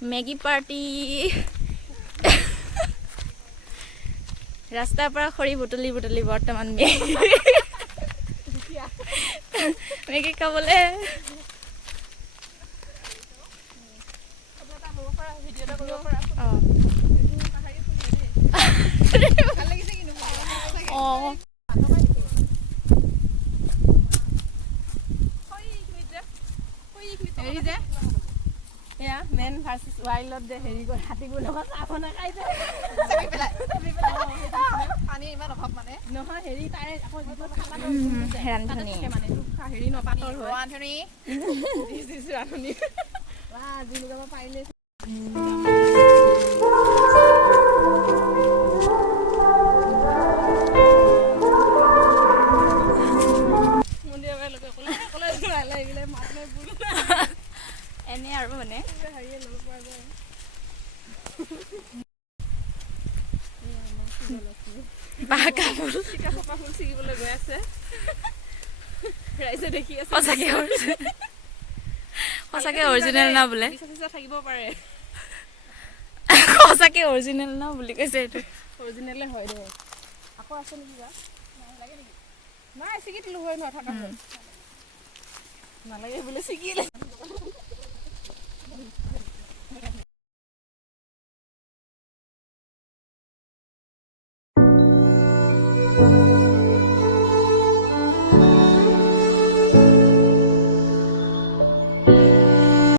Maggi party ৰাস্তাৰ পৰা খৰি বুটলি বুটলি বৰ্তমান মেগী খাবলৈ হেৰি যে এয়া মেন ভাৰ্চেছ ৱাইল্ডত যে হেৰি কৰে হাতীবোৰ লগত চাহ নাখাই যে পানী ইমান অভাৱ মানে নহয় হেৰি তাৰে আকৌ ৰান্ধনি হেৰি নপাতৰ হয় ৰান্ধনি ৰান্ধনি আজি লগাব পাৰিলে এনে আৰু মানে বাঁকা ফুল ছিগিবলৈ গৈ আছে ৰাইজে দেখি আছে সঁচাকে অৰিজিনেল না বোলে থাকিব পাৰে সঁচাকে অৰিজিনেল না বুলি কৈছে এইটো অৰিজিনেলে হয় দে আকৌ আছে নেকি বা লাগে নেকি নাই ছিগি দিলোঁ হয় নথকা নালাগে বোলে ছিগিলে Thank you.